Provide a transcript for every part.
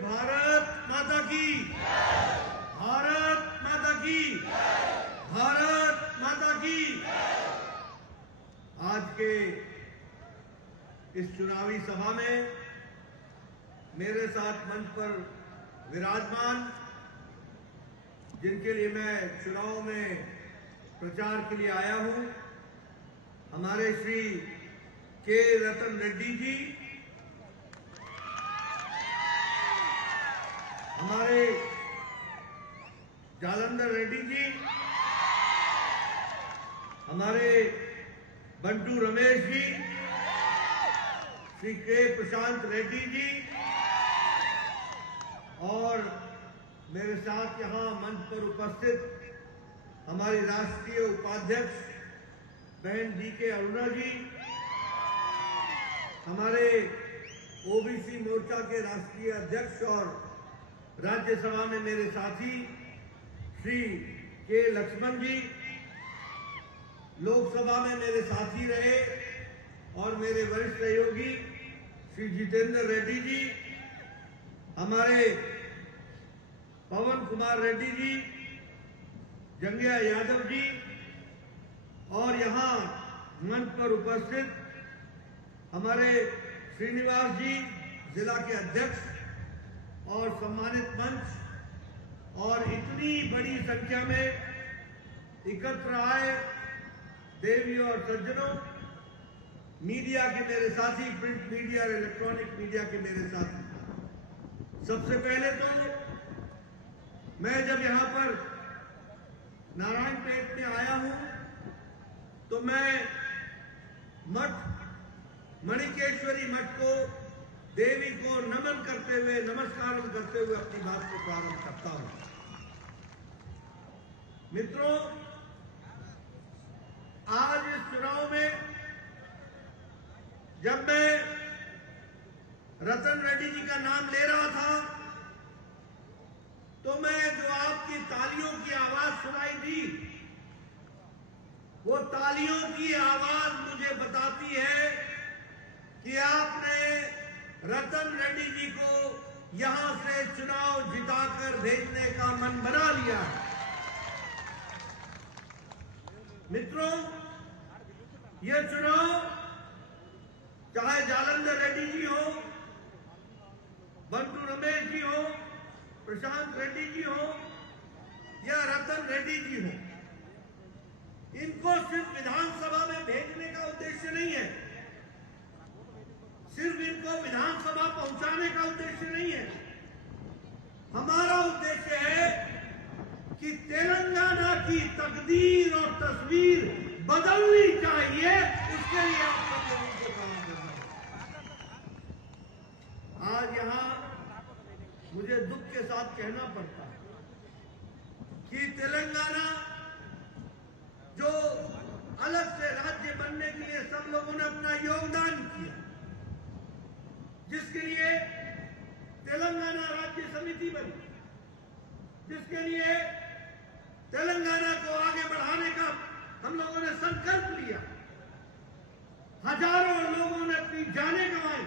भारत माता की, भारत माता की, भारत माता की। आज के इस चुनावी सभा में मेरे साथ मंच पर विराजमान, जिनके लिए मैं चुनाव में प्रचार के लिए आया हूं, हमारे श्री के रतन रेड्डी जी, हमारे जालंधर रेड्डी जी, हमारे बंटू रमेश जी, श्री के प्रशांत रेड्डी जी, और मेरे साथ यहां मंच पर उपस्थित हमारी राष्ट्रीय उपाध्यक्ष बहन डी के अरुणा जी, हमारे ओबीसी मोर्चा के राष्ट्रीय अध्यक्ष और राज्यसभा में मेरे साथी श्री के लक्ष्मण जी, लोकसभा में मेरे साथी रहे और मेरे वरिष्ठ सहयोगी श्री जितेंद्र रेड्डी जी, हमारे पवन कुमार रेड्डी जी, जंगिया यादव जी, और यहां मंच पर उपस्थित हमारे श्रीनिवास जी, जिला के अध्यक्ष और सम्मानित मंच, और इतनी बड़ी संख्या में एकत्र आए देवी और सज्जनों, मीडिया के मेरे साथी, प्रिंट मीडिया और इलेक्ट्रॉनिक मीडिया के मेरे साथी, सबसे पहले तो मैं जब यहां पर नारायणपेट में आया हूं तो मैं मठ मणिकेश्वरी मठ को, देवी को नमन करते हुए, नमस्कार करते हुए अपनी बात को प्रारंभ करता हूं। मित्रों, आज इस चुनाव में जब मैं रतन रेड्डी जी का नाम ले रहा था तो मैं जो आपकी तालियों की आवाज सुनाई दी, वो तालियों की आवाज मुझे बताती है कि आपने रतन रेड्डी जी को यहां से चुनाव जिताकर भेजने का मन बना लिया। मित्रों, यह चुनाव चाहे जालंधर रेड्डी जी हो, बंटू रमेश जी हो, प्रशांत रेड्डी जी हो या रतन रेड्डी जी हो, इनको सिर्फ विधानसभा में भेजने का उद्देश्य नहीं है, सिर्फ इनको विधानसभा पहुंचाने का उद्देश्य नहीं है। हमारा उद्देश्य है कि तेलंगाना की तकदीर और तस्वीर बदलनी चाहिए, इसके लिए आप सब लोगों को काम करना है। आज यहां मुझे दुख के साथ कहना पड़ता है कि तेलंगाना जो अलग से राज्य बनने के लिए सब लोगों ने अपना योगदान किया, जिसके लिए तेलंगाना राज्य समिति बनी, जिसके लिए तेलंगाना को आगे बढ़ाने का हम लोगों ने संकल्प लिया, हजारों लोगों ने अपनी जानें गंवाई,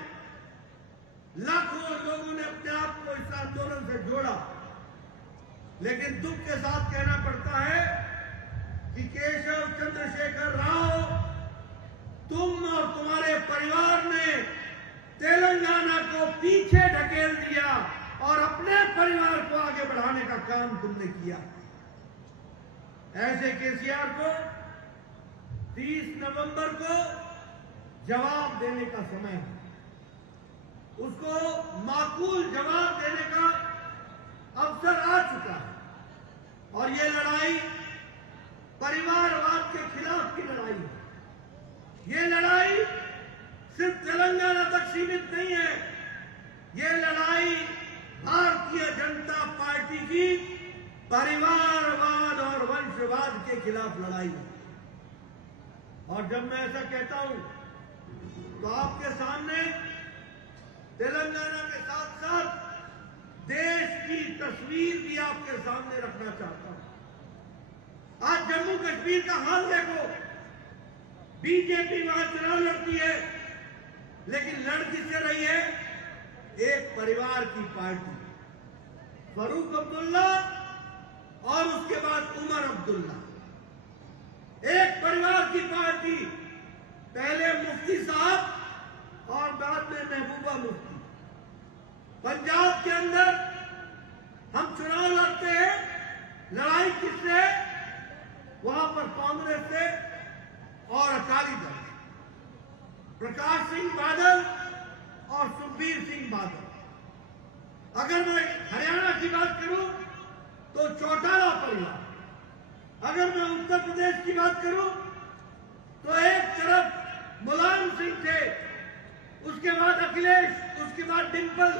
लाखों लोगों ने अपने आप को इस आंदोलन से जोड़ा, लेकिन दुख के साथ कहना पड़ता है कि केशव चंद्रशेखर राव, तुम और तुम्हारे परिवार ने तेलंगाना को पीछे ढकेल दिया और अपने परिवार को आगे बढ़ाने का काम तुमने किया। ऐसे केसीआर को 30 नवंबर को जवाब देने का समय है, उसको माकूल जवाब देने का अवसर आ चुका है, और ये लड़ाई परिवारवाद के खिलाफ की लड़ाई है। ये लड़ाई सिर्फ तेलंगाना तक सीमित नहीं है, ये लड़ाई भारतीय जनता पार्टी की परिवारवाद और वंशवाद के खिलाफ लड़ाई है। और जब मैं ऐसा कहता हूं तो आपके सामने तेलंगाना के साथ साथ देश की तस्वीर भी आपके सामने रखना चाहता हूं। आज जम्मू कश्मीर का हाल देखो, बीजेपी वहां चुनाव लड़ती है, लेकिन लड़ किससे रही है? एक परिवार की पार्टी। फरूक अब्दुल्ला और उसके बाद उमर अब्दुल्ला। एक परिवार की पार्टी, पहले मुफ्ती साहब और बाद में महबूबा मुफ्ती। पंजाब के अंदर हम चुनाव लड़ते हैं, लड़ाई किससे है? वहां पर कांग्रेस से और अकाली दल, प्रकाश सिंह बादल और सुखबीर सिंह बादल। अगर मैं हरियाणा की बात करूं तो चौटाला परिवार। अगर मैं उत्तर प्रदेश की बात करूं तो एक तरफ मुलायम सिंह थे, उसके बाद अखिलेश, उसके बाद डिंपल,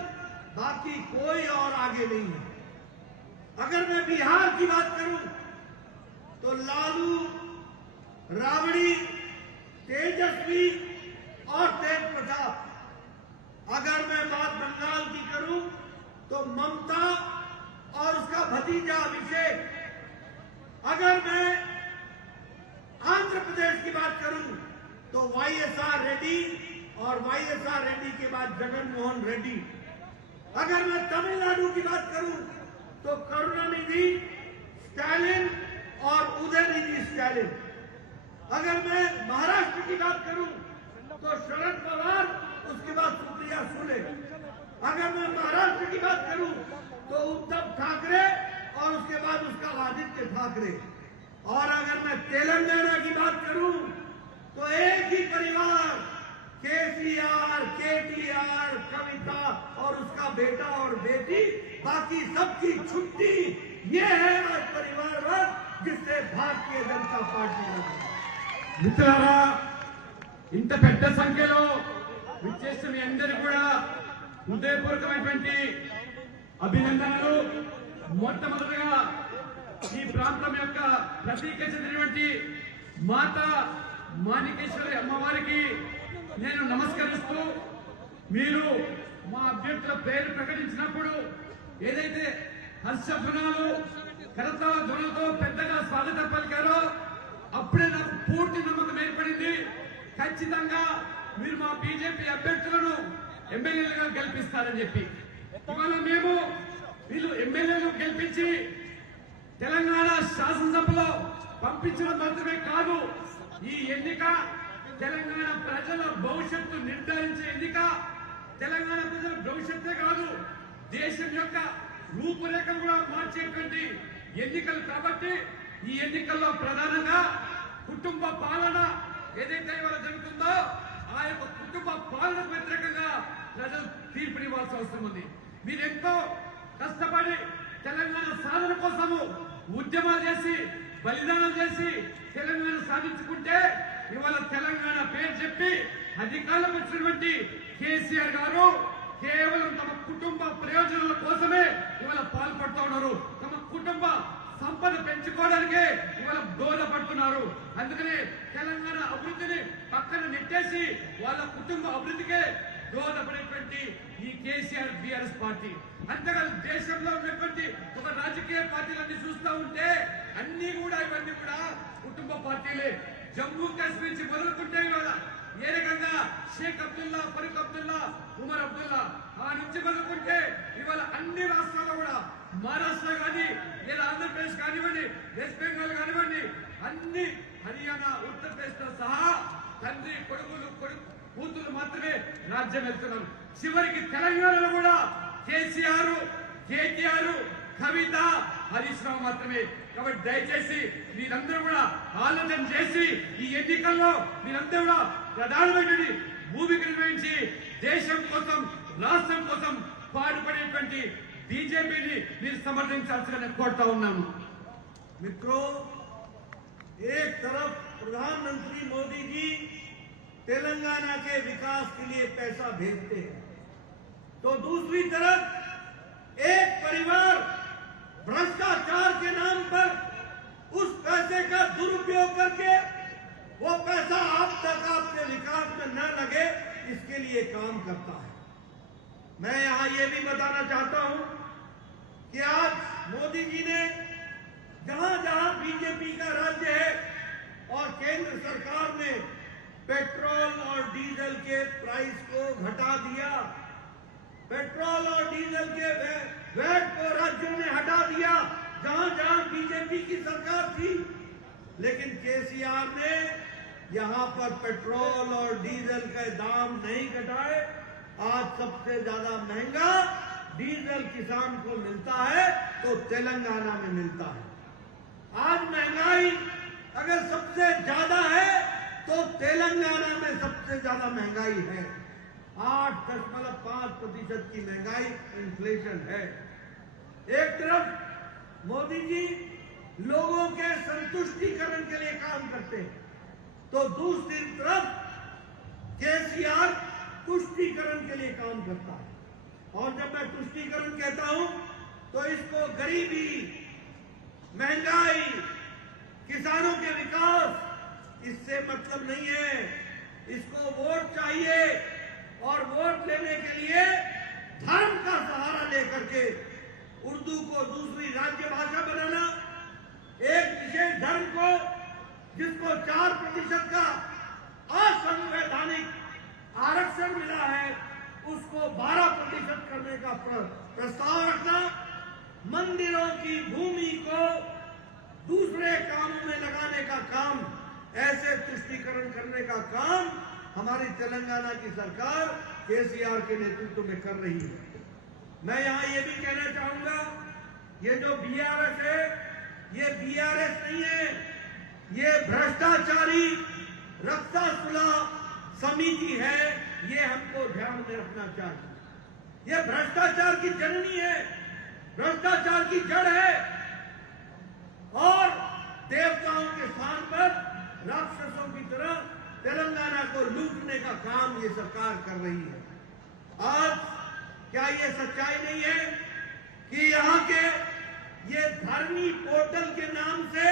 बाकी कोई और आगे नहीं है। अगर मैं बिहार की बात करूं तो लालू, राबड़ी, तेजस्वी और तेज प्रताप। अगर मैं बात बंगाल की करूं तो ममता और उसका भतीजा अभिषेक। अगर मैं आंध्र प्रदेश की बात करूं तो वाईएसआर रेड्डी और वाईएसआर रेड्डी के बाद जगन मोहन रेड्डी। अगर मैं तमिलनाडु की बात करूं तो करुणानिधि, स्टालिन और उदयनिधि स्टालिन। अगर मैं महाराष्ट्र की बात करूं तो शरद पवार, उसके बाद सुप्रिया सुले। अगर मैं महाराष्ट्र की बात करूं तो उद्धव ठाकरे और उसके बाद उसका आदित्य ठाकरे। और अगर मैं तेलंगाना की बात करूं तो एक ही परिवार, केसीआर, केटीआर, कविता और उसका बेटा और बेटी, बाकी सबकी छुट्टी। ये है आज परिवारवाद जिससे भारतीय जनता पार्टी। మిత్రులారా, ఇంత పెద్ద సంఖ్యలో విచ్చేసిన మీ అందరికీ కూడా హృదయపూర్వకమైనటువంటి అభినందనలు. మొట్టమొదటిగా ఈ ప్రాంతం యొక్క ప్రతీక చెందినటువంటి మాతా మాణికేశ్వరి అమ్మవారికి నేను నమస్కరిస్తూ, మీరు మా అభ్యర్థుల పేరు ప్రకటించినప్పుడు ఏదైతే హర్షధ్వనాలు, కరతాళ ధ్వనులతో పెద్దగా స్వాగతం పలికారో అప్పుడే నాకు పూర్తి నమ్మకం ఏర్పడింది. ఖచ్చితంగా మీరు మా బీజేపీ అభ్యర్థులను ఎమ్మెల్యేలుగా గెలిపిస్తారని చెప్పి. ఇవాళ మేము వీళ్ళు ఎమ్మెల్యేలు గెలిపించి తెలంగాణ శాసనసభలో పంపించడం మాత్రమే కాదు, ఈ ఎన్నిక తెలంగాణ ప్రజల భవిష్యత్తు నిర్ధారించే ఎన్నిక. తెలంగాణ ప్రజల భవిష్యత్తే కాదు, దేశం యొక్క రూపురేఖలు కూడా మార్చేటువంటి ఎన్నికలు. కాబట్టి ఈ ఎన్నికల్లో ప్రధానంగా కుటుంబ పాలన ఏదైతే ఇవాళ జరుగుతుందో ఆ యొక్క కుటుంబ పాలనకు వ్యతిరేకంగా ప్రజలు తీర్పునివ్వాల్సిన అవసరం ఉంది. మీరెంతో కష్టపడి తెలంగాణ సాధన కోసము ఉద్యమాలు చేసి, బలిదానం చేసి తెలంగాణ సాధించుకుంటే ఇవాళ తెలంగాణ పేరు చెప్పి అధికారంలోకి వచ్చినటువంటి కేసీఆర్ గారు కేవలం తమ కుటుంబ ప్రయోజనాల కోసమే ఇవాళ పాల్పడుతూ ఉన్నారు. తమ కుటుంబ సంపద పెంచుకోవడానికే ఇవాళ దోహదపడుతున్నారు. అందుకనే తెలంగాణ అభివృద్ధిని పక్కన నెట్టేసి వాళ్ళ కుటుంబ అభివృద్ధికే దోహదపడేటువంటి ఈ కేసీఆర్ బీఆర్ఎస్ పార్టీ. అంతేకాదు, దేశంలో ఉన్నటువంటి ఒక రాజకీయ పార్టీలన్నీ చూస్తూ ఉంటే అన్ని కూడా ఇవన్నీ కూడా కుటుంబ పార్టీలే. జమ్మూ కాశ్మీర్ నుంచి మొదలుకుంటే ఇవాళ ఏ రకంగా షేక్ అబ్దుల్లా, ఫరూక్ అబ్దుల్లా, ఉమర్ అబ్దుల్లా, ఆ నుంచి మొదలుకుంటే ఇవాళ అన్ని రాష్ట్రాల్లో కూడా, మహారాష్ట్ర కానీ లేదా ఆంధ్రప్రదేశ్ కానివ్వండి, వెస్ట్ బెంగాల్ కానివ్వండి, అన్ని హర్యానా, ఉత్తరప్రదేశ్ తో సహా తండ్రి కొడుకులు, కూతురు మాత్రమే రాజ్యం వెళ్తున్నారు. చివరికి తెలంగాణలో కూడా కేసీఆర్, కేటీఆర్, కవిత, హరీష్ రావు మాత్రమే. కాబట్టి దయచేసి మీరందరూ కూడా ఆలోచన చేసి ఈ ఎన్నికల్లో మీరందరూ కూడా ప్రధానమైన భూమిక నిర్వహించి దేశం కోసం, రాష్ట్రం కోసం పాటుపడేటువంటి बीजेपी మీరు సమర్థించాల్సిన కోరుతా ఉన్నాను. मित्रों, एक तरफ प्रधानमंत्री मोदी जी तेलंगाना के विकास के लिए पैसा भेजते हैं, तो दूसरी तरफ एक परिवार भ्रष्टाचार के नाम पर उस पैसे का दुरुपयोग करके वो पैसा आप तक आपके विकास में न लगे, इसके लिए काम करता है। मैं यहां ये भी बताना चाहता हूं कि आज मोदी जी ने जहां जहां बीजेपी का राज्य है और केंद्र सरकार ने पेट्रोल और डीजल के प्राइस को घटा दिया, पेट्रोल और डीजल के वैट को राज्यों में हटा दिया जहां जहां बीजेपी की सरकार थी। लेकिन केसीआर ने यहां पर पेट्रोल और डीजल के दाम नहीं घटाए। आज सबसे ज्यादा महंगा डीजल किसान को मिलता है तो तेलंगाना में मिलता है। आज महंगाई अगर सबसे ज्यादा है तो तेलंगाना में सबसे ज्यादा महंगाई है। 8.5% की महंगाई इन्फ्लेशन है। एक तरफ मोदी जी लोगों के संतुष्टिकरण के लिए काम करते हैं तो दूसरी तरफ केसीआर तुष्टीकरण के लिए काम करता है। और जब मैं तुष्टीकरण कहता हूं तो इसको गरीबी, महंगाई, किसानों के विकास इससे मतलब नहीं है। इसको वोट चाहिए और वोट लेने के लिए धर्म का सहारा लेकर के उर्दू को दूसरी राज्य भाषा बनाना, एक विशेष धर्म को जिसको 4% का असंवैधानिक आरक्षण मिला है उसको 12% करने का प्रस्ताव रखना, मंदिरों की भूमि को दूसरे कामों में लगाने का काम, ऐसे तुष्टीकरण करने का काम हमारी तेलंगाना की सरकार केसीआर के नेतृत्व में कर रही है। मैं यहां ये भी कहना चाहूंगा, ये जो बीआरएस है ये बीआरएस नहीं है, ये भ्रष्टाचारी रक्षा सुलह समिति है। ये हमको ध्यान में रखना चाहिए। ये भ्रष्टाचार की जननी है, भ्रष्टाचार की जड़ है और देवताओं के स्थान पर राक्षसों की तरह तेलंगाना को लूटने का काम ये सरकार कर रही है। आज क्या ये सच्चाई नहीं है कि यहाँ के ये धरनी पोर्टल के नाम से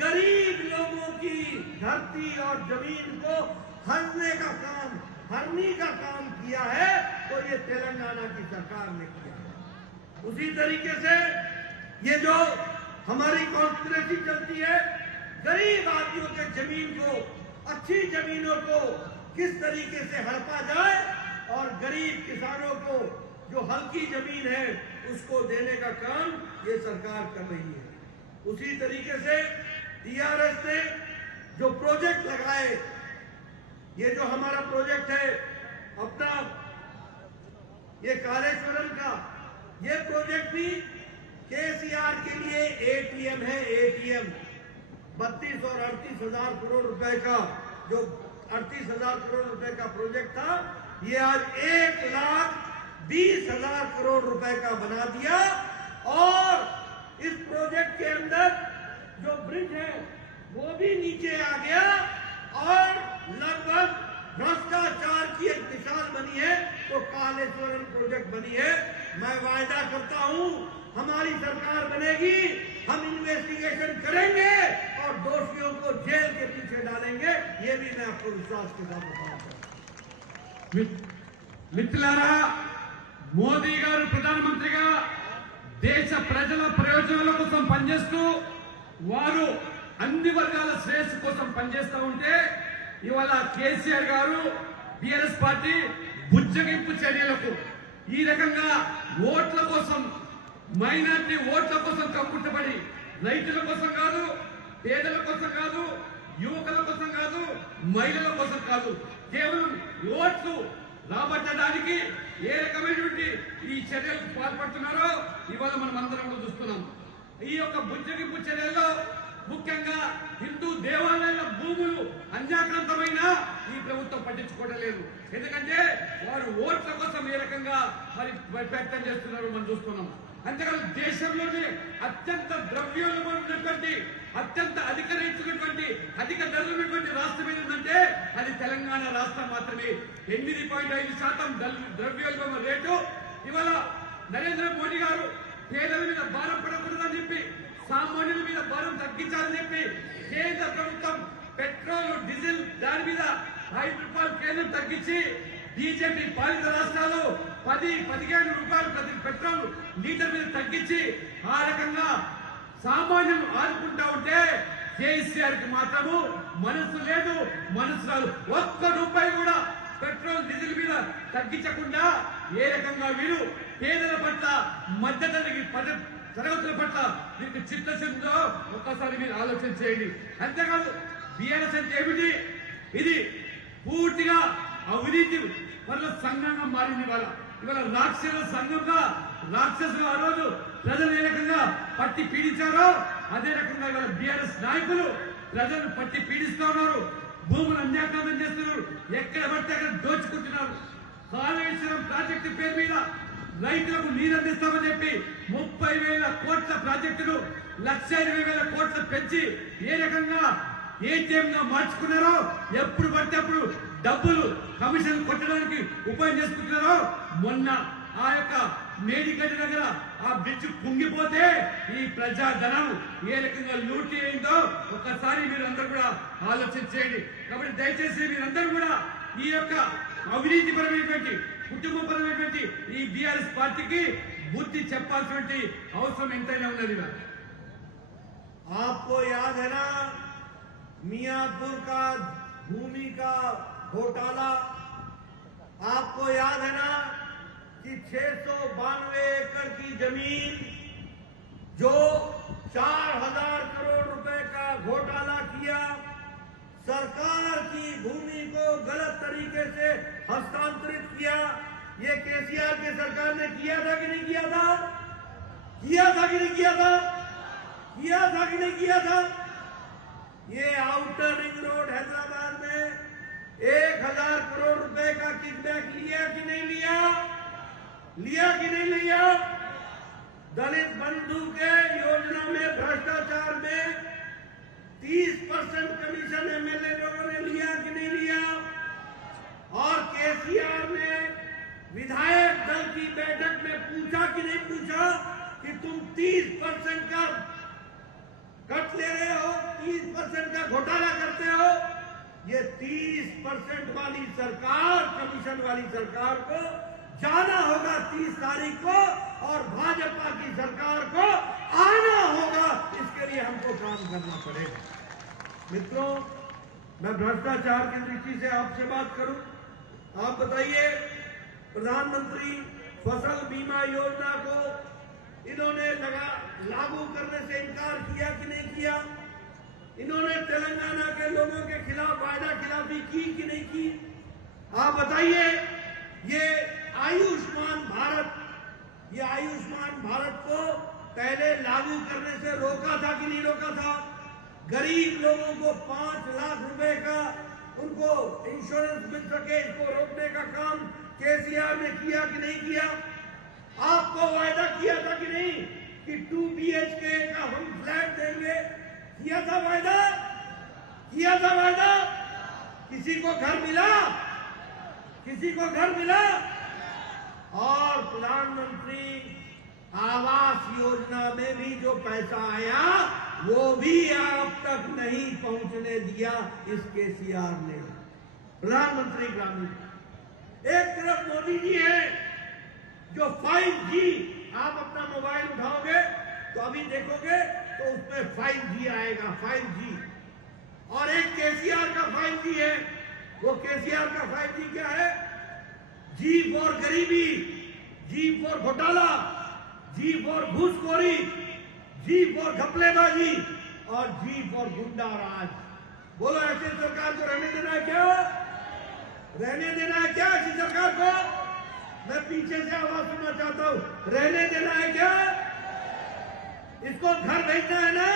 गरीब लोगों की धरती और जमीन को हरने का काम, हरनी का काम किया है तो ये तेलंगाना की सरकार ने किया है। उसी तरीके से ये जो हमारी कॉन्स्पिरेसी चलती है, गरीब आदमियों के जमीन को, अच्छी जमीनों को किस तरीके से हड़पा जाए और गरीब किसानों को जो हल्की जमीन है उसको देने का काम ये सरकार कर रही है। उसी तरीके से टीआरएस ने जो प्रोजेक्ट लगाए, ये जो हमारा प्रोजेक्ट है अपना ये कालेश्वरम का, ये प्रोजेक्ट भी केसीआर के लिए एटीएम है। एटीएम 32 और 38 हजार करोड़ रुपए का, जो 38 हजार करोड़ रुपए का प्रोजेक्ट था, ये आज 1,20,000 करोड़ रुपए का बना दिया। और इस प्रोजेक्ट के अंदर जो ब्रिज है वो भी नीचे आ गया और लगभग भ्रष्टाचार की एक मिसाल बनी है तो कालेश्वरम प्रोजेक्ट बनी है। मैं वायदा करता हूं हमारी सरकार बनेगी, हम इन्वेस्टिगेशन करेंगे और दोषियों को जेल के पीछे डालेंगे। ये भी मैं आपको विश्वास के साथ बताऊंगा। మిత్రులారా, మోదీ గారు ప్రధానమంత్రిగా దేశ ప్రజల ప్రయోజనాల కోసం పనిచేస్తూ వారు అన్ని వర్గాల శ్రేయస్సు కోసం పనిచేస్తూ ఉంటే ఇవాళ కేసీఆర్ గారు బీఆర్ఎస్ పార్టీ బుజ్జగింపు చర్యలకు ఈ రకంగా ఓట్ల కోసం, మైనారిటీ ఓట్ల కోసం కక్కుట్టబడి రైతుల కోసం కాదు, పేదల కోసం కాదు, యువకుల కోసం కాదు, మహిళల కోసం కాదు, కేవలం ఓట్లు రాబట్టడానికి ఏ రకమైనటువంటి ఈ చర్యలకు పాల్పడుతున్నారో ఇవాళ మనం అందరం కూడా చూస్తున్నాం. ఈ యొక్క బుజ్జగింపు చర్యల్లో ముఖ్యంగా హిందూ దేవాలయాల భూములు అన్యాక్రాంతమైన ఈ ప్రభుత్వం పట్టించుకోవడం లేదు. ఎందుకంటే వారు ఓట్ల కోసం ఏ రకంగా మరి ప్రయత్నం చేస్తున్నారో మనం చూస్తున్నాం. అంతేకాదు దేశంలోనే అత్యంత ద్రవ్యోల్బణమైనటువంటి, అత్యంత అధిక రేట్లున్నటువంటి, అధిక ధరలున్నటువంటి రాష్ట్రం ఏంటంటే అది తెలంగాణ రాష్ట్రం మాత్రమే. 8.5% ద్రవ్యోల్బణ రేటు. ఇవాళ నరేంద్ర మోడీ గారు పేదల మీద భారం పడకూడదని చెప్పి, సామాన్యుల మీద భారం తగ్గించాలని చెప్పి కేంద్ర ప్రభుత్వం పెట్రోల్, డీజిల్ దాని మీద 5 రూపాయలు కేంద్రం తగ్గించి బీజేపీ పాలిత రాష్ట్రాలు 10-15 రూపాయలు ప్రతి పెట్రోల్ లీటర్ మీద తగ్గించి ఆ రకంగా సామాన్యులు ఆదుకుంటా ఉంటే కేసీఆర్ కి మాత్రము మనసు లేదు, మనసు రాదు. 1 రూపాయి కూడా పెట్రోల్, డీజిల్ మీద తగ్గించకుండా ఏ రకంగా వీరు పేదల పట్ల మధ్యతరగతి తరగతుల పట్ల మీకు చిత్తశుద్ధితో ఒక్కసారి మీరు ఆలోచన చేయండి. అంతేకాదు బీఆర్ఎస్ అంటే ఏమిటి? ఇది పూర్తిగా అవినీతి పనుల సంఘంగా మారింది. ఇవాళ రాక్షసుల సంఘంగా రాక్షసులు ఆ రోజు ప్రజలు ఏ రకంగా పట్టి పీడించారో అదే రకంగా ఇవాళ బీఆర్ఎస్ నాయకులు ప్రజలను పట్టి పీడిస్తూ ఉన్నారు. భూములు అన్యాక్రాంతం చేస్తున్నారు. ఎక్కడ పడితే అక్కడ దోచుకుంటున్నారు. కాళేశ్వరం ప్రాజెక్టు పేరు మీద రైతులకు నీరు అందిస్తామని చెప్పి 30,000 కోట్ల ప్రాజెక్టును 1,20,000 కోట్లు పెంచి ఏ రకంగా ఏటీఎంగా మార్చుకున్నారో, ఎప్పుడు పడితే అప్పుడు డబ్బులు కమిషన్ కొట్టడానికి ఉపయోగం చేసుకుంటున్నారో, మొన్న ఆ యొక్క మేడిగడ్డ దగ్గర ఆ బ్రిడ్జ్ కుంగిపోతే ఈ ప్రజాధనం ఏ రకంగా లూటీ అయిందో ఒక్కసారి మీరందరూ కూడా ఆలోచన చేయండి. కాబట్టి దయచేసి మీరందరూ కూడా ఈ యొక్క అవినీతిపరమైనటువంటి కుటుంబపరమైనటువంటి ఈ బీఆర్ఎస్ పార్టీకి బుద్ధి చెప్పాల్సినటువంటి అవసరం ఎంతైనా ఉన్నది. आपको याद है ना मियाँपुर का भूमि का घोटाला? आपको याद है ना कि 692 एकड़ की जमीन जो 4,000 करोड़ रुपए का घोटाला किया, सरकार की भूमि को गलत तरीके से हस्तांतरित किया, ये केसीआर की सरकार ने किया था कि नहीं किया था? किया था कि नहीं किया था? किया था कि नहीं किया था? ये आउटर रिंग रोड हैदराबाद में 1,000 करोड़ रुपए का किकबैक लिया कि नहीं लिया? लिया कि नहीं लिया? दलित बंधु के योजना में भ्रष्टाचार में 30% कमीशन एमएलए लोगों ने लिया कि नहीं लिया? और केसीआर ने विधायक दल की बैठक में पूछा कि नहीं पूछा कि तुम 30% का कट ले रहे हो, 30% का घोटाला करते हो? ये 30% वाली सरकार, कमीशन वाली सरकार को जाना होगा 30 तारीख को, और भाजपा की सरकार को आना होगा। इसके लिए हमको काम करना पड़ेगा। मित्रों, मैं भ्रष्टाचार की दृष्टि से आपसे बात करूं। आप बताइए, प्रधानमंत्री फसल बीमा योजना को इन्होंने लागू करने से इनकार किया कि नहीं किया? इन्होंने तेलंगाना के लोगों के खिलाफ वायदा खिलाफी की कि नहीं की? आप बताइए। ये आयुष्मान भारत को पहले लागू करने से रोका था कि नहीं रोका था? गरीब लोगों को 5 लाख रुपए का उनको इंश्योरेंस मिल सके, इसको रोकने का काम केसीआर ने किया कि नहीं किया? आपको वायदा किया था कि नहीं कि 2 BHK का हम फ्लैट देंगे? किया था वायदा? किया था वायदा? किसी को घर मिला? किसी को घर मिला? और प्रधानमंत्री आवास योजना में भी जो पैसा आया वो भी आप तक नहीं पहुंचने दिया इस केसीआर ने। प्रधानमंत्री ग्रामीण, एक तरफ मोदी जी है जो 5G, आप अपना मोबाइल उठाओगे तो अभी देखोगे तो उसमें 5G आएगा, 5G। और एक केसीआर का 5G है। वो केसीआर का 5G क्या है? जी फॉर गरीबी, जी फॉर घोटाला, जी फॉर घूसखोरी, जी फॉर घपलेबाजी और जी फॉर गुंडा राज। बोलो, ऐसी सरकार को रहने देना है क्या? रहने देना है क्या ऐसी सरकार को? मैं पीछे से आवाज सुनना चाहता हूं, रहने देना है क्या? इसको घर भेजना है ना?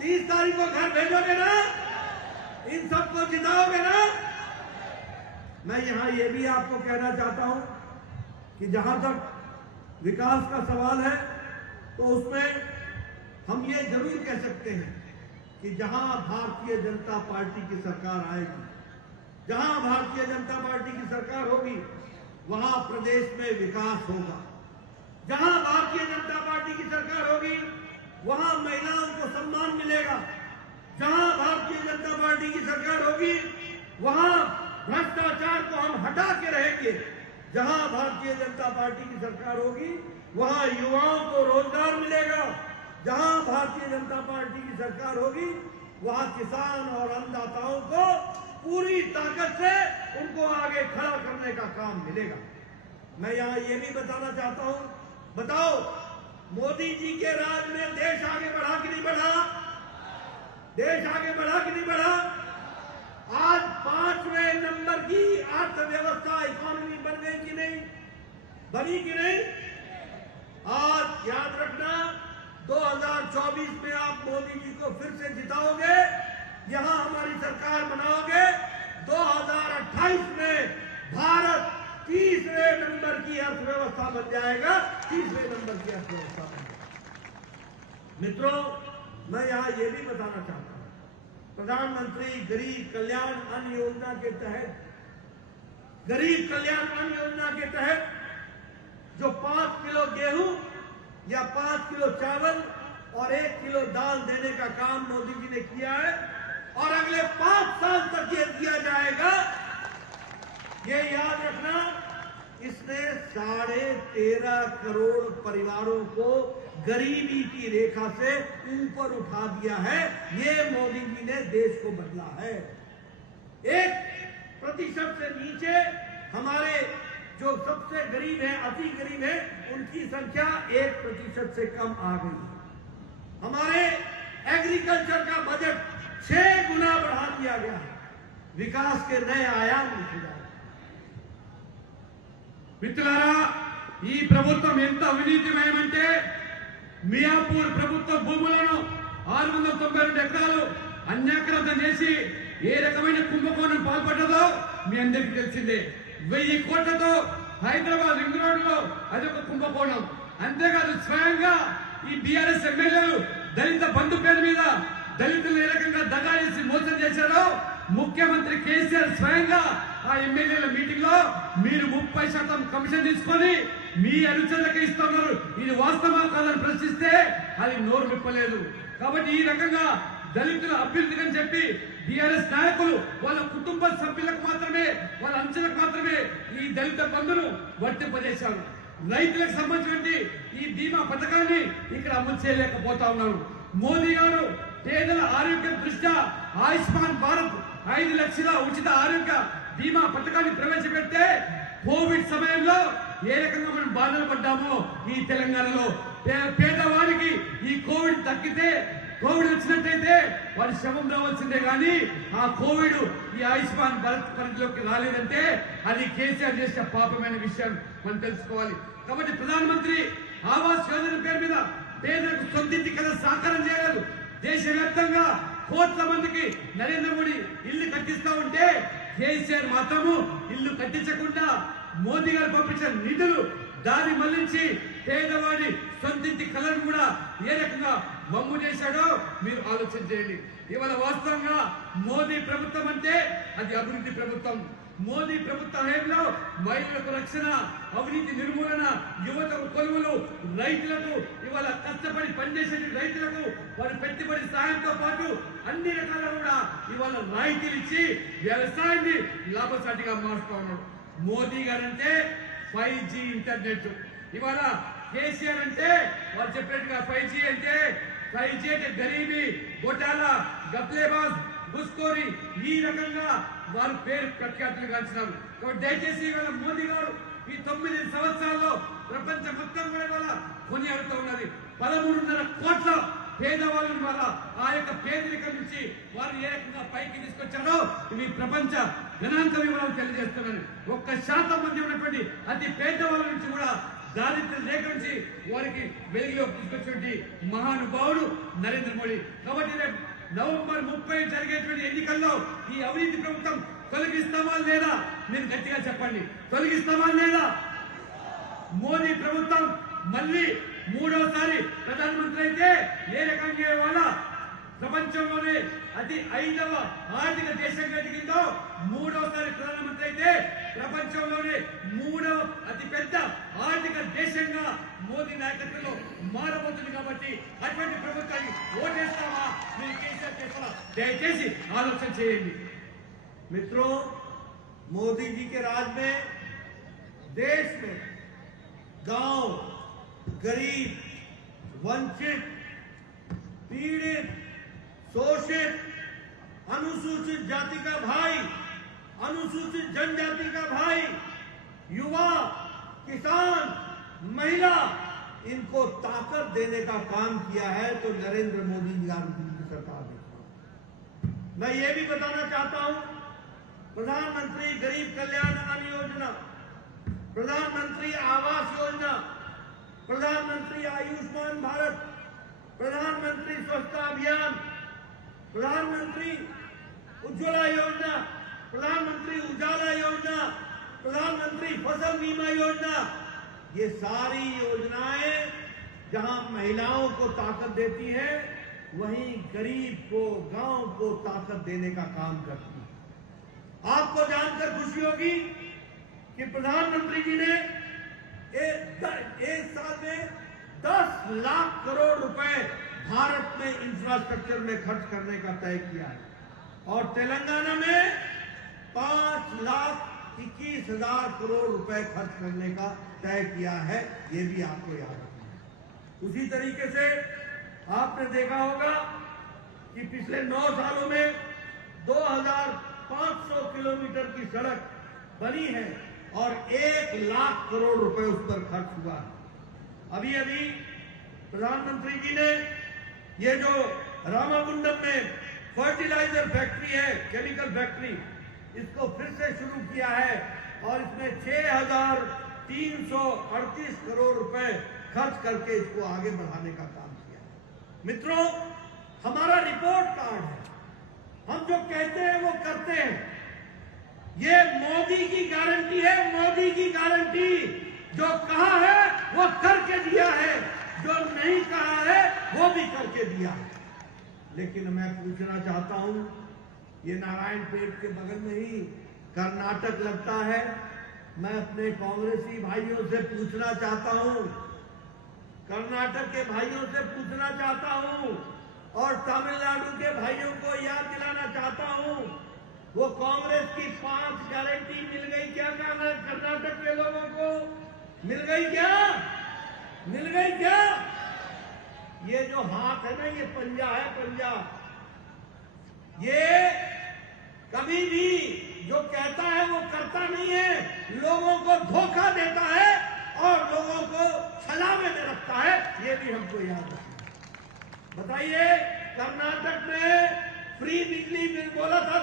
30 तारीख को घर भेजोगे ना? इन सबको जिताओगे ना? मैं यहां ये भी आपको कहना चाहता हूं कि जहां तक विकास का सवाल है तो उसमें हम ये जरूर कह सकते हैं कि जहां भारतीय जनता पार्टी की सरकार आएगी, जहां भारतीय जनता पार्टी की सरकार होगी, वहां प्रदेश में विकास होगा। जहां भारतीय जनता पार्टी की सरकार होगी वहां महिलाओं को सम्मान मिलेगा। जहां भारतीय जनता पार्टी की सरकार होगी वहां भ्रष्टाचार को हम हटा के रहेंगे। जहां भारतीय जनता पार्टी की सरकार होगी वहां युवाओं को रोजगार मिलेगा। जहां भारतीय जनता पार्टी की सरकार होगी वहां किसान और अन्नदाताओं को पूरी ताकत से उनको आगे खड़ा करने का काम मिलेगा। मैं यहाँ ये भी बताना चाहता हूँ, बताओ मोदी जी के राज में देश आगे बढ़ा कि नहीं बढ़ा? देश आगे बढ़ा कि नहीं बढ़ा? आज 5वें नंबर की अर्थव्यवस्था इकोनॉमी बन गई कि नहीं? बनी कि नहीं? आज याद रखना 2024 में आप मोदी जी को फिर से जिताओगे, यहां हमारी सरकार बनाओगे, 2028 में भारत तीसरे नंबर की अर्थव्यवस्था बन जाएगा, तीसरे नंबर की अर्थव्यवस्था बन जाएगा। मित्रों, मैं यहां यह भी बताना चाहता हूं, प्रधानमंत्री गरीब कल्याण अन्न योजना के तहत, गरीब कल्याण अन्न योजना के तहत जो 5 किलो गेहूं या 5 किलो चावल और 1 किलो दाल देने का काम मोदी जी ने किया है और अगले 5 साल तक ये दिया जाएगा। ये याद रखना, इसने 13.5 करोड़ परिवारों को गरीबी की रेखा से ऊपर उठा दिया है। ये मोदी जी ने देश को बदला है। 1% से नीचे हमारे जो सबसे गरीब हैं, अति गरीब हैं, उनकी संख्या 1% से कम आ गई है। हमारे एग्रीकल्चर का बजट 6 गुना बढ़ा दिया गया है। विकास के नए आयाम लिखे जा रहे हैं। మిత్రులారా, ఈ ప్రభుత్వం ఎంత అవినీతిమయమంటే మియాపూర్ ప్రభుత్వ భూములను 692 ఎకరాలు అన్యాక్రాంతం చేసి ఏ రకమైన కుంభకోణం పాల్పడ్డదో మీ అందరికీ తెలిసిందే. 1000 కోట్లతో హైదరాబాద్ రింగ్ రోడ్డులో అదొక కుంభకోణం. అంతేకాదు, స్వయంగా ఈ బీఆర్ఎస్ ఎమ్మెల్యేలు దళిత బంధు పేరు మీద దళితులు ఏ రకంగా దగా చేసి మోసం చేశారో ముఖ్యమంత్రి కేసీఆర్ స్వయంగా ఆ ఎమ్మెల్యేల మీటింగ్ లో మీరు 30% కమిషన్ తీసుకొని మీ అనుచరులకు ఇస్తున్నారు. ఇది వాస్తవా కాదని ప్రశ్నిస్తే అది నోరు విప్పలేదు. కాబట్టి ఈ రకంగా దళితుల అభ్యున్నతికి అని చెప్పి బీఆర్ఎస్ నాయకులు వాళ్ళ కుటుంబ సభ్యులకు మాత్రమే, వాళ్ళ అంచెలకు మాత్రమే ఈ దళిత బంధును వర్తింపజేశారు. రైతులకు సంబంధించిన ఈ బీమా పథకాన్ని ఇక్కడ అమలు చేయలేకపోతా ఉన్నారు. మోదీ గారు పేదల ఆరోగ్యం దృష్ట్యా ఆయుష్మాన్ భారత్ 5 లక్షల ఉచిత ఆరోగ్య బీమా పథకాన్ని ప్రవేశపెడితే కోవిడ్ సమయంలో ఏ రకంగా మనం బాధలు పడ్డామో ఈ తెలంగాణలో పేదవాడికి ఈ కోవిడ్ తగ్గితే, కోవిడ్ వచ్చినట్టయితే వారి శవం రావాల్సిందే కానీ ఆ కోవిడ్ ఈ ఆయుష్మాన్ భారత్ పరిధిలోకి రాలేదంటే అది కేసీఆర్ చేసిన పాపమైన విషయం మనం తెలుసుకోవాలి. కాబట్టి ప్రధానమంత్రి ఆవాస్ యోజన పేరు మీద పేదలకు సొంతింటి కథ సాకారం చేయలేదు. దేశవ్యాప్తంగా కోట్ల మందికి నరేంద్ర మోడీ ఇల్లు కట్టిస్తా ఉంటే కేసీఆర్ మాత్రము ఇల్లు కట్టించకుండా మోదీ గారు పంపించిన నిధులు దాన్ని మళ్లించి పేదవాడి సొంతింటి కళను కూడా ఏ రకంగా వమ్ము చేశాడో మీరు ఆలోచన చేయండి. ఇవాళ వాస్తవంగా మోదీ ప్రభుత్వం అంటే అది అభివృద్ధి ప్రభుత్వం. మోదీ ప్రభుత్వ హయాంలో మహిళలకు రక్షణ, అవినీతి నిర్మూలన, యువతకు కొలువులు, రైతులకు ఇవాళ కష్టపడి పనిచేసే రైతులకు వారి పెట్టుబడి సాయంతో పాటు అన్ని రకాల కూడా ఇవాళ రాయితీలు ఇచ్చి వ్యవసాయాన్ని లాభసాటిగా మారుస్తా ఉన్నాడు. Modi guarantee 5G internet. ఇవాళ కేసీఆర్ అంటే వాళ్ళు చెప్పినట్టుగా 5G అంటే గరీబీ, గొటాలా, గప్లేబాజ్, గుస్కోరి, ఈ రకంగా వారు పేరు ప్రఖ్యాతులు గాంచినారు. కాబట్టి దయచేసి ఇవాళ మోదీ గారు ఈ 9 సంవత్సరాల్లో ప్రపంచం మొత్తం కూడా ఇవాళ కొనియాడుతూ ఉన్నది. 13.5 కోట్ల పేదవాళ్ళని వల్ల ఆ యొక్క పేదరికం నుంచి వారు ఏ రకంగా పైకి తీసుకొచ్చారో ఇవి ప్రపంచ గణాంక వివరాలు తెలియజేస్తున్నాను. 1% మంది ఉన్నటువంటి అతి పేదవాళ్ళ నుంచి కూడా దారిద్ర్య రేఖ నుంచి వారికి వెలుగులోకి తీసుకొచ్చినటువంటి మహానుభావుడు నరేంద్ర మోడీ. కాబట్టి రేపు నవంబర్ 30 జరిగేటువంటి ఎన్నికల్లో ఈ అవినీతి ప్రభుత్వం తొలగిస్తామా లేదా? మీరు గట్టిగా చెప్పండి. తొలగిస్తామా లేదా? మోదీ ప్రభుత్వం మళ్ళీ 3వసారి ప్రధానమంత్రి అయితే ఏ రకంగా వాళ్ళ ప్రపంచంలోనే అతి 5వ ఆర్థిక దేశంగా ఎదిగిందో, 3వసారి ప్రధానమంత్రి అయితే ప్రపంచంలోనే 3వ అతి పెద్ద ఆర్థిక దేశంగా మోదీ నాయకత్వంలో మారబోతుంది. కాబట్టి అటువంటి ప్రభుత్వాన్ని ఓటేస్తామా, మీరు కేసీఆర్ చేస్తారా? దయచేసి ఆలోచన చేయండి. मित्रों, मोदी जी के राज में देश में गांव, गरीब, वंचित, पीड़ित, शोषित, अनुसूचित जाति का भाई, अनुसूचित जनजाति का भाई, युवा, किसान, महिला, इनको ताकत देने का काम किया है तो नरेंद्र मोदी जी की सरकार ने। मैं ये भी बताना चाहता हूं, प्रधानमंत्री गरीब कल्याण अन्न योजना, प्रधानमंत्री आवास योजना, प्रधानमंत्री आयुष्मान भारत, प्रधानमंत्री स्वच्छता अभियान, प्रधानमंत्री उज्ज्वला योजना, प्रधानमंत्री उजाला योजना, प्रधानमंत्री फसल बीमा योजना, ये सारी योजनाएं जहां महिलाओं को ताकत देती हैं, वहीं गरीब को, गांव को ताकत देने का काम करती है। आपको जानकर खुशी होगी कि प्रधानमंत्री जी ने एक साल में 10 लाख करोड़ रुपए भारत में इंफ्रास्ट्रक्चर में खर्च करने का तय किया है और तेलंगाना में 5,21,000 करोड़ रुपए खर्च करने का तय किया है। ये भी आपको याद रखना है। उसी तरीके से आपने देखा होगा कि पिछले 9 सालों में 2,500 किलोमीटर की सड़क बनी है और 1 लाख करोड़ रुपए उस पर खर्च हुआ है। अभी अभी प्रधानमंत्री जी ने ये जो रामागुंडम में फर्टिलाइजर फैक्ट्री है, केमिकल फैक्ट्री, इसको फिर से शुरू किया है और इसमें 6,338 करोड़ रुपए खर्च करके इसको आगे बढ़ाने का काम किया है। मित्रों, हमारा रिपोर्ट कार्ड है, हम जो कहते हैं वो करते हैं। ये मोदी की गारंटी है, मोदी की गारंटी। जो कहा है वो करके दिया है, जो नहीं कहा है वो भी करके दिया है। लेकिन मैं पूछना चाहता हूं, ये नारायणपेट के बगल में ही कर्नाटक लगता है। मैं अपने कांग्रेसी भाइयों से पूछना चाहता हूं, कर्नाटक के भाइयों से पूछना चाहता हूं और तमिलनाडु के भाइयों को याद दिलाना चाहता हूं, वो कांग्रेस की 5 गारंटी मिल गई क्या कर्नाटक के लोगों को? मिल गई क्या? मिल गई क्या? ये जो हाथ है ना, ये पंजा है, पंजा। ये कभी भी जो कहता है वो करता नहीं है, लोगों को धोखा देता है और लोगों को छलावे में रखता है। ये भी हमको याद रखना। बताइए, कर्नाटक में फ्री बिजली बिल बोला था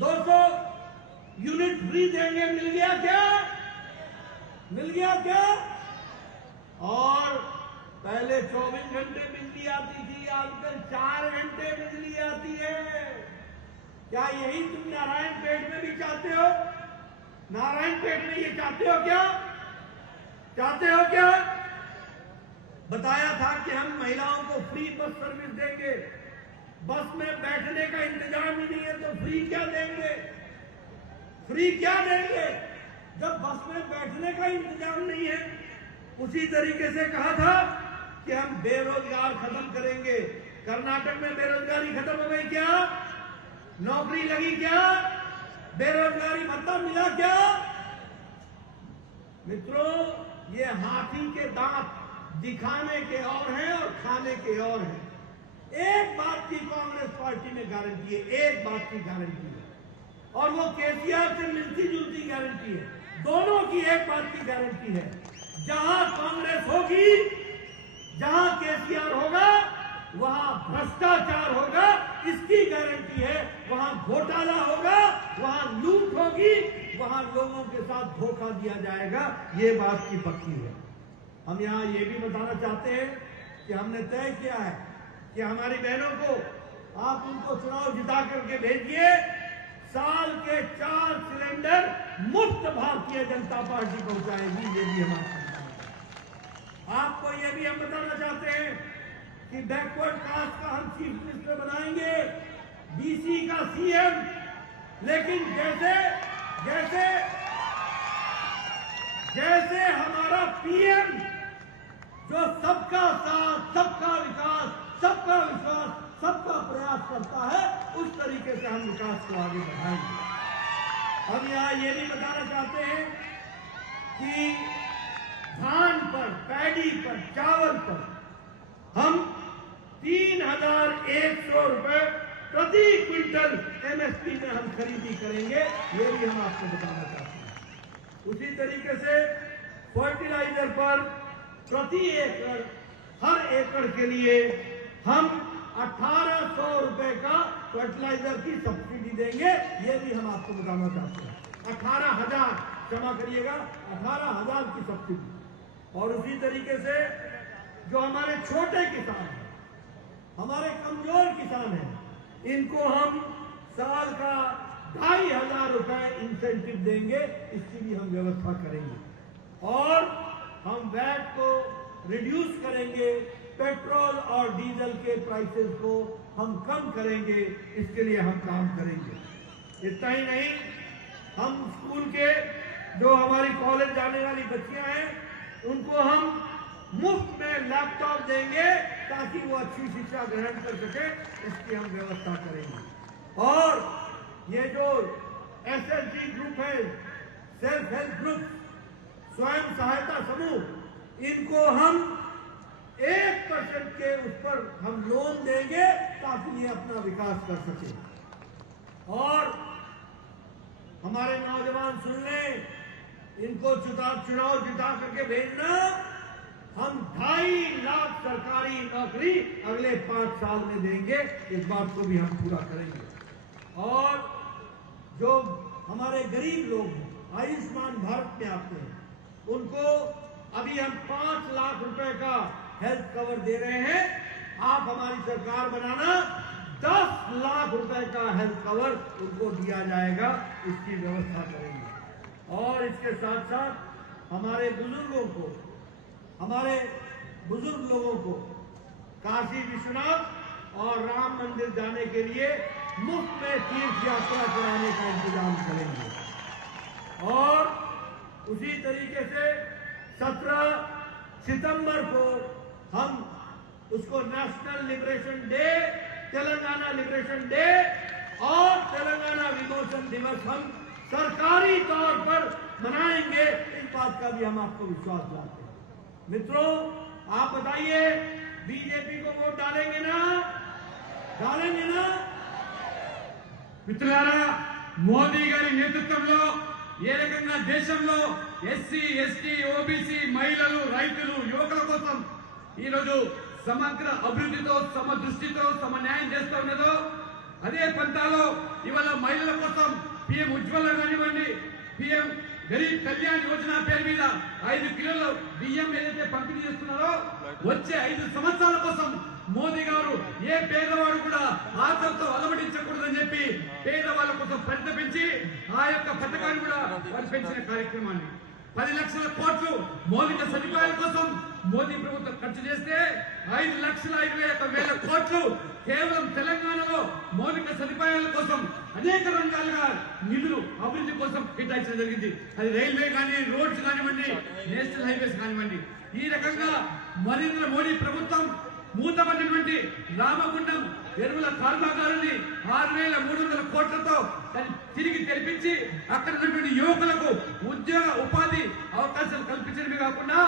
200 यूनिट फ्री देंगे, मिल गया क्या? मिल गया क्या? और पहले 24 घंटे बिजली आती थी, आजकल 4 घंटे बिजली आती है। क्या यही तुम नारायणपेट में भी चाहते हो? नारायणपेट में ये चाहते हो क्या? चाहते हो क्या? बताया था कि हम महिलाओं को फ्री बस सर्विस देंगे। बस में बैठने का इंतजाम ही नहीं है तो फ्री क्या देंगे? फ्री क्या देंगे जब बस में बैठने का इंतजाम नहीं है? उसी तरीके से कहा था कि हम बेरोजगार खत्म करेंगे। कर्नाटक में बेरोजगारी खत्म हो गई क्या? नौकरी लगी क्या? बेरोजगारी भत्ता मिला क्या? मित्रों, ये हाथी के दांत दिखाने के और हैं और खाने के और हैं। एक बात की कांग्रेस पार्टी में गारंटी है, एक बात की गारंटी है, और वो केसीआर से मिलती जुलती गारंटी है। दोनों की एक बात की गारंटी है, जहां कांग्रेस होगी, जहां केसीआर होगा, वहां भ्रष्टाचार होगा, इसकी गारंटी है। वहां घोटाला होगा, वहां लूट होगी, वहां लोगों के साथ धोखा दिया जाएगा। ये बात की पक्की है। हम यहां ये भी बताना चाहते हैं कि हमने तय किया है कि हमारी बहनों को आप उनको चुनाव जिता करके भेजिए, साल के 4 सिलेंडर मुफ्त भारतीय जनता पार्टी पहुंचाएगी। ये भी हमारा आपको ये भी हम बताना चाहते हैं कि बैकवर्ड कास्ट का हम चीफ मिनिस्टर बनाएंगे, बीसी का सीएम। लेकिन जैसे जैसे जैसे हमारा पीएम जो सबका साथ, सबका विकास, सबका विश्वास, सबका प्रयास करता है, उस तरीके से हम विकास को आगे बढ़ाएंगे। हम यहाँ ये भी बताना चाहते हैं कि धान पर, पैडी पर, चावल पर हम 3,100 रुपए प्रति क्विंटल एमएसपी में हम खरीदी करेंगे। ये भी हम आपको बताना चाहते हैं। उसी तरीके से फर्टिलाइजर पर प्रति एकड़ हर एकड़ के लिए हम 1800 रुपए का फर्टिलाइजर की सब्सिडी देंगे। ये भी हम आपको बताना चाहते हैं। 18,000 क्षमा करिएगा, 18,000 की सब्सिडी। और उसी तरीके से जो हमारे छोटे किसान हैं, हमारे कमजोर किसान हैं, इनको हम साल का 2,500 रुपए इंसेंटिव देंगे। इसकी भी हम व्यवस्था करेंगे। और हम वैट को रिड्यूस करेंगे, पेट्रोल और डीजल के प्राइसेस को हम कम करेंगे। इसके लिए हम काम करेंगे। इतना ही नहीं, हम स्कूल के जो हमारी कॉलेज जाने वाली बच्चियां हैं, उनको हम मुफ्त में लैपटॉप देंगे ताकि वो अच्छी शिक्षा ग्रहण कर सके। इसकी हम व्यवस्था करेंगे। और ये जो SHG ग्रुप है, सेल्फ हेल्प ग्रुप, स्वयं सहायता समूह, इनको हम 1% के उस पर हम लोन देंगे ताकि ये अपना विकास कर सके। और हमारे नौजवान सुन लें, इनको चुनाव जिता करके भेजना। हम 2.5 लाख सरकारी नौकरी अगले 5 साल में देंगे। इस बात को भी हम पूरा करेंगे। और जो हमारे गरीब लोग हैं, आयुष्मान भारत में आते हैं, उनको अभी हम 5 लाख रुपए का हेल्थ कवर दे रहे हैं। आप हमारी सरकार बनाना, 10 लाख रुपए का हेल्थ कवर उनको दिया जाएगा। इसकी व्यवस्था करेंगे। और इसके साथ साथ हमारे बुजुर्गों को, हमारे बुजुर्ग लोगों को काशी विश्वनाथ और राम मंदिर जाने के लिए मुफ्त में तीर्थ यात्रा कराने का इंतजाम करेंगे। और उसी तरीके से 17 सितंबर को हम उसको national liberation day, Telangana liberation day और तेलंगाना विमोचन दिवस हम सरकारी तौर पर मनाएंगे। इस बात का भी हम आपको विश्वास दिलाते हैं। मित्रों, आप बताइए, बीजेपी को वोट डालेंगे ना? डालेंगे ना? మిత్రులారా, మోదీ గారి నేతృత్వంలో ఏ రకంగా దేశంలో ఎస్సీ, ఎస్టీ, ఓబీసీ, మహిళలు, రైతులు, యువకుల కోసం ఈరోజు సమగ్ర అభివృద్ధితో, సమదృష్టితో, సమన్యాయం చేస్తూ ఉన్నదో, అదే పంతాలో ఇవాళ మహిళల కోసం పిఎం ఉజ్వల కానివ్వండి, పిఎం గరీబ్ కళ్యాణ్ యోజన పేరు మీద 5 కిలోల బియ్యం ఏదైతే పంపిణీ చేస్తున్నారో, వచ్చే 5 సంవత్సరాల కోసం మోదీ గారు ఏ పేదవాడు కూడా ఆకలితో అలమటించకూడదని చెప్పి పేదవాళ్ళ కోసం పెంచి ఆ యొక్క పథకాన్ని కూడా వారు పెంచిన కార్యక్రమాన్ని 10 లక్షల కోట్లు మౌలిక సదుపాయాల కోసం మోదీ ప్రభుత్వం ఖర్చు చేస్తే 5,21,000 కోట్లు కేవలం తెలంగాణలో మౌలిక సదుపాయాల కోసం అనేక రంగాలుగా నిధులు అభివృద్ధి కోసం కేటాయించడం జరిగింది. అది రైల్వే కానీ, రోడ్స్ కానివ్వండి, నేషనల్ హైవేస్ కానివ్వండి. ఈ రకంగా నరేంద్ర మోడీ ప్రభుత్వం మూతపడినటువంటి రామగుండం ఎరువుల కర్మాగారాన్ని 6,300 కోట్లతో తిరిగి తెరిపించి అక్కడ ఉన్నటువంటి యువకులకు ఉద్యోగ ఉపాధి అవకాశాలు కల్పించడమే కాకుండా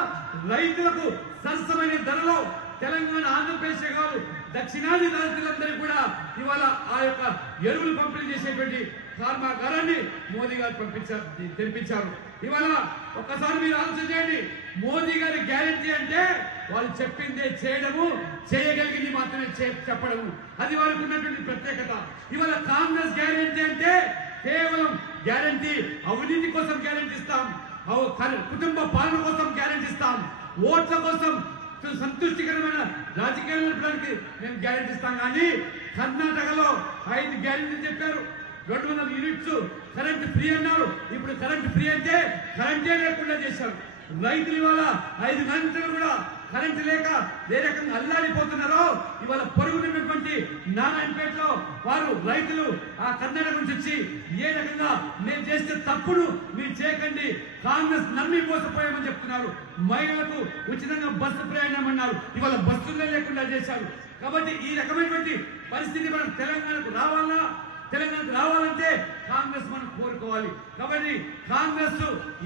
రైతులకు సరసమైన ధరలో తెలంగాణ, ఆంధ్రప్రదేశ్ కాదు, దక్షిణాది రాష్ట్రాలందరికీ కూడా ఇవాళ ఆ యొక్క ఎరువులు పంపిణీ చేసేటువంటి కర్మాగారాన్ని మోదీ గారు తెరిపించారు. ఇవాళ ఒక్కసారి మీరు ఆలోచన చేయండి. మోదీ గారి గ్యారెంటీ అంటే వాళ్ళు చెప్పిందే చేయడము, చేయగలిగింది మాత్రమే చెప్పడము. అది వారికి ఉన్నటువంటి ప్రత్యేకత. ఇవాళ కాంగ్రెస్ గ్యారెంటీ అంటే కేవలం గ్యారెంటీ అవినీతి కోసం గ్యారెంటీ ఇస్తాం, కుటుంబ పాలన కోసం గ్యారెంటీ ఇస్తాం, ఓట్ల కోసం సంతృష్టికరమైన రాజకీయాలు నడపడానికి మేము గ్యారెంటీ ఇస్తాం. కానీ కర్ణాటకలో 5 గ్యారెంటీ చెప్పారు. 200 యూనిట్స్ కరెంట్ ఫ్రీ అన్నారు. ఇప్పుడు కరెంట్ ఫ్రీ అంటే కరెంటే లేకుండా చేశారు. రైతులు ఇవాళ 5 గంటలు కూడా కరెంట్ లేక ఏ రకంగా అల్లాడిపోతున్నారో, ఇవాళ పొరుగుతున్నటువంటి నారాయణపేటలో వారు రైతులు ఆ కర్ణాటక నుంచి వచ్చి ఏ రకంగా మేము చేస్తే తప్పును మీరు చేయకండి, కాంగ్రెస్ నమ్మి మోసపోయామని చెప్తున్నారు. మహిళలకు ఉచితంగా బస్సు ప్రయాణం అన్నారు, ఇవాళ బస్సులే లేకుండా చేశారు. కాబట్టి ఈ రకమైనటువంటి పరిస్థితి మనం తెలంగాణకు రావాలంటే కాంగ్రెస్ మనం కోరుకోవాలి. కాబట్టి కాంగ్రెస్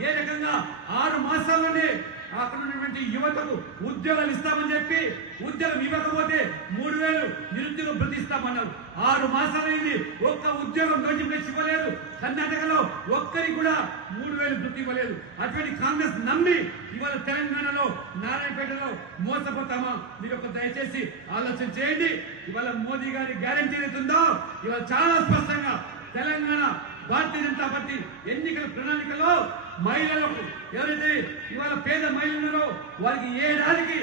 ఏ రకంగా 6 మాసాల్లోనే అక్కడ ఉన్నటువంటి యువతకు ఉద్యోగాలు ఇస్తామని చెప్పి ఉద్యోగం ఇవ్వకపోతే 3,000 నిరుద్యోగ భృతి ఇస్తామన్నారు. 6 మాసాలైంది, ఒక్క ఉద్యోగం నోటిఫికేషన్ ఇవ్వలేదు. కర్ణాటకలో ఒక్కరికి కూడా 3,000 భృతి ఇవ్వలేదు. అటువంటి కాంగ్రెస్ నమ్మి ఇవాళ తెలంగాణలో నారాయణపేటలో మోసపోతామా? మీరు ఒక దయచేసి ఆలోచన చేయండి. ఇవాళ మోదీ గారి గ్యారంటీ ఏదైతుందో ఇవాళ చాలా స్పష్టంగా తెలంగాణ భారతీయ జనతా పార్టీ ఎన్నికల ప్రణాళికలో మహిళలకు ఎవరైతే ఇవాళ పేద మహిళలు ఉన్నారో వారికి ఏడాదికి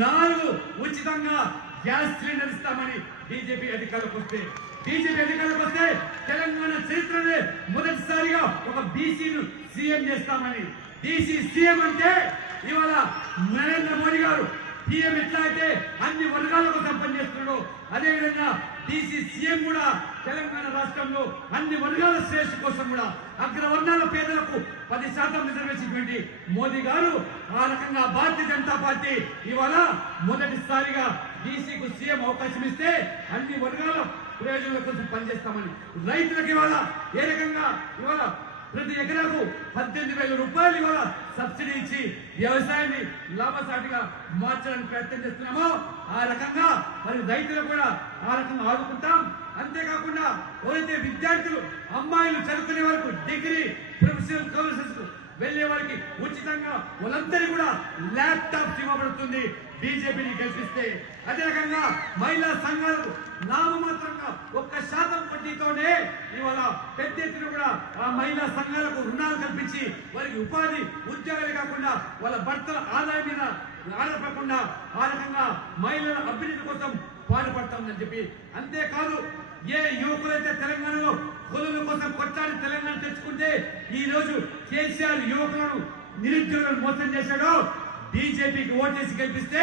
4 ఉచితంగా గ్యాస్ సిలిండర్ ఇస్తామని బీజేపీ అధికారులకు వస్తే తెలంగాణ చరిత్రనే మొదటిసారిగా ఒక బీసీను సీఎం చేస్తామని. బీసీ సీఎం అంటే ఇవాళ నరేంద్ర మోడీ గారు సీఎం ఎట్లా అయితే అన్ని వర్గాల కోసం పనిచేస్తున్నాడు, అదేవిధంగా బీసీ సీఎం కూడా తెలంగాణ రాష్ట్రంలో అన్ని వర్గాల శ్రేష్ఠ కోసం కూడా అగ్రవర్ణాల పేదలకు 10% రిజర్వేషన్ మోదీ గారు ఆ రకంగా భారతీయ జనతా పార్టీ ఇవాళ మొదటిసారిగా బీసీకు సీఎం అవకాశం ఇస్తే అన్ని వర్గాల ప్రయోజనాల కోసం పనిచేస్తామని. రైతులకు ఇవాళ ఏ రకంగా ఇవాళ ప్రతి ఎకరాకు 18,000 రూపాయలు ఇవాళ సబ్సిడీ ఇచ్చి వ్యవసాయాన్ని లాభసాటిగా మార్చడానికి ప్రయత్నం చేస్తున్నామో ఆ రకంగా మరి రైతులు కూడా ఆ రకంగా ఆదుకుంటాం. అంతేకాకుండా ఎవరైతే విద్యార్థులు అమ్మాయిలు చదువుకునే వరకు డిగ్రీ ప్రొఫెషనల్ కోర్సెస్ వెళ్లే వారికి ఉచితంగా వాళ్ళందరికీ కూడా ల్యాప్టాప్స్ ఇవ్వబడుతుంది బీజేపీని గెలిపిస్తే. అదే రకంగా మహిళా సంఘాలకు నామమాత్రంగా 1% వడ్డీతోనే ఇవాళ పెద్ద ఎత్తున కూడా ఆ మహిళా సంఘాలకు రుణాలు కల్పించి వారికి ఉపాధి ఉద్యోగాలు కాకుండా వాళ్ళ భర్తల ఆదాయం మీద ఆధారపడకుండా ఆ రకంగా మహిళల అభివృద్ధి కోసం పాటుపడతామని చెప్పి. అంతేకాదు ఏ యువకులైతే తెలంగాణలో కొలువుల కోసం కొట్టాడి తెలంగాణ తెచ్చుకుంటే ఈ రోజు కేసీఆర్ యువకులను నిరుద్యోగులను మోసం చేశాడో బీజేపీకి ఓటేసి గెలిపిస్తే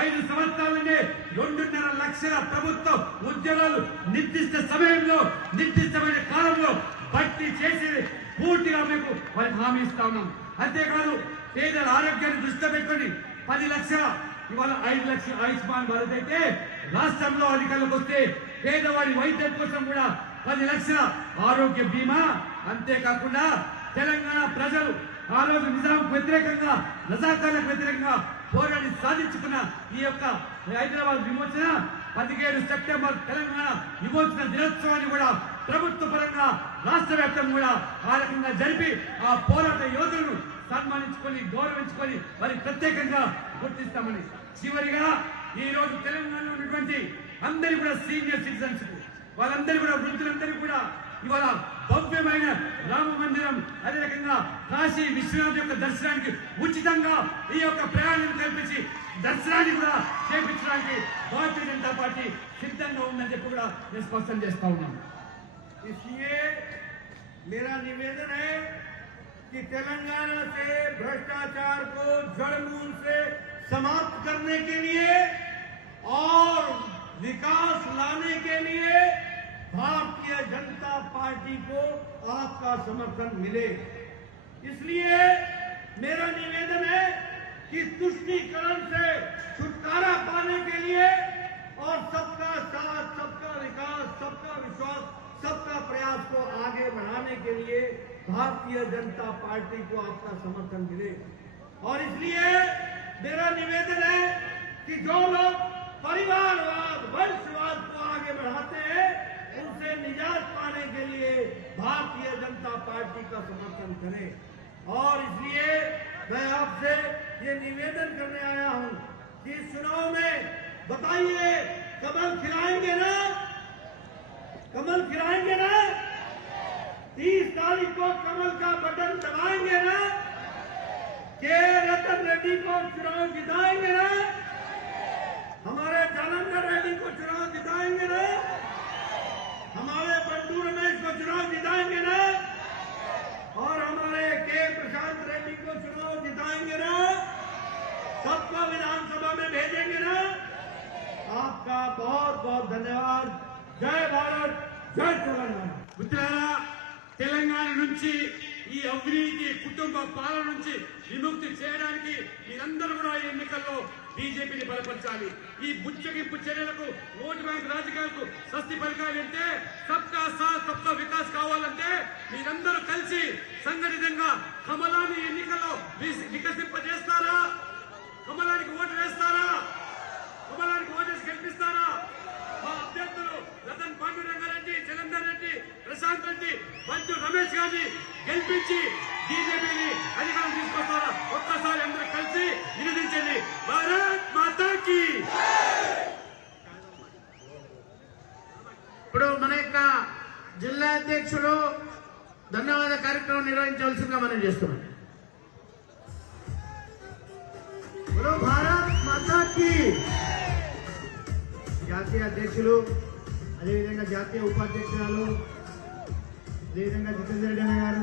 5 సంవత్సరాలనే 2.5 లక్షల ప్రభుత్వ ఉద్యోగాలు నిర్దిష్ట సమయంలో నిర్దిష్టమైన కాలంలో భర్తీ చేసి పూర్తిగా మీకు వారికి హామీ ఇస్తా ఉన్నాం. అంతేకాదు పేదల ఆరోగ్యాన్ని దృష్టిలో పెట్టుకొని 10 లక్షల ఇవాళ 5 లక్షల ఆయుష్మాన్ భారత్ అయితే రాష్ట్రంలో అధికారులకు వస్తే పేదవాడి వైద్యం కోసం కూడా 10 లక్షల ఆరోగ్య బీమా. అంతేకాకుండా తెలంగాణ ప్రజలు ఆ రోజు నిజాంకు వ్యతిరేకంగా రజాకార్లకు వ్యతిరేకంగా పోరాడి సాధించుకున్న ఈ యొక్క హైదరాబాద్ విమోచన 17 సెప్టెంబర్ తెలంగాణ విమోచన దినోత్సవాన్ని కూడా ప్రభుత్వ పరంగా రాష్ట్ర వ్యాప్తంగా కూడా ఆ రకంగా జరిపి ఆ పోరాట యోధులను సన్మానించుకొని గౌరవించుకొని వారి ప్రత్యేకంగా గుర్తిస్తామని. చివరిగా ఈ రోజు తెలంగాణలో ఉన్నటువంటి అందరి కూడా సీనియర్ సిటిజన్స్ వాళ్ళందరూ కూడా వృద్ధులందరూ కూడా ఇవాళ భవ్యమైన రామ మందిరం అదే రకంగా కాశీ విశ్వనాథ్ యొక్క దర్శనానికి ఉచితంగా ఈ యొక్క ప్రయాణం కల్పించి దర్శనాన్ని కూడా చేపించడానికి భారతీయ జనతా పార్టీ సిద్ధంగా ఉందని చెప్పి కూడా నేను స్పష్టం చేస్తా ఉన్నాను. इसलिए मेरा निवेदन है कि तेलंगाना से भ्रष्टाचार को जड़मूल से समाप्त करने के लिए और विकास लाने के लिए भारतीय जनता पार्टी को आपका समर्थन मिले. इसलिए मेरा निवेदन है कि तुष्टीकरण से छुटकारा पाने के लिए और सबका साथ, सबका विकास, सबका विश्वास, सबका प्रयास को आगे बढ़ाने के लिए भारतीय जनता पार्टी को आपका समर्थन मिले. और इसलिए मेरा निवेदन है कि जो लोग परिवारवाद, वंशवाद को आगे बढ़ाते हैं उनसे निजात पाने के लिए भारतीय जनता पार्टी का समर्थन करें. और इसलिए मैं आपसे ये निवेदन करने आया हूं कि इस चुनाव में बताइए कमल खिलाएंगे ना? कमल खिलाएंगे ना? 30 तारीख को कमल का बटन दबाएंगे ना? के रतन रेड्डी को चुनाव जिताएंगे ना? हमारे जालंधर रेड्डी को चुनाव जिताएंगे ना? हमारे बंडू रमेश को चुनाव जिताएंगे ना? और हमारे के प्रशांत रेड्डी को चुनाव जिताएंगे ना? सबको विधानसभा में भेजेंगे ना? आपका बहुत बहुत धन्यवाद. जय भारत, जय तेलंगाना. మిత్రులారా, తెలంగాణ నుంచి ఈ అవినీతి కుటుంబ పాలన నుంచి విముక్తి చేయడానికి మీరందరూ కూడా ఈ ఎన్నికల్లో బీజేపీని బలపరచాలి. ఈ బుచ్చగింపు చర్యలకు ఓటు బ్యాంక్ రాజకీయాలకు స్వస్తి పలకాలంటే సబ్కా సాత్ సబ్కా వికాస్ కావాలంటే మీరందరూ కలిసి సంఘటితంగా కమలాన్ని ఎన్నికల్లో వికసింపజేస్తారా? మంచు రమేష్ గారిని గెలిపించి బీజేపీని అధికారం తీసుకొస్తారా ఒక్కసారి అందరూ కలిసి నిలదించండి. భారత్ మాతాకి. ఇప్పుడు మన యొక్క జిల్లా అధ్యక్షులు ధన్యవాద కార్యక్రమం నిర్వహించవలసిందిగా మనం చేస్తున్నాం. ఇప్పుడు భారత్ మాతాకి జాతీయ అధ్యక్షులు, అదేవిధంగా జాతీయ ఉపాధ్యక్షురాలు, అదేవిధంగా జితేందర్ రెడ్డి గారు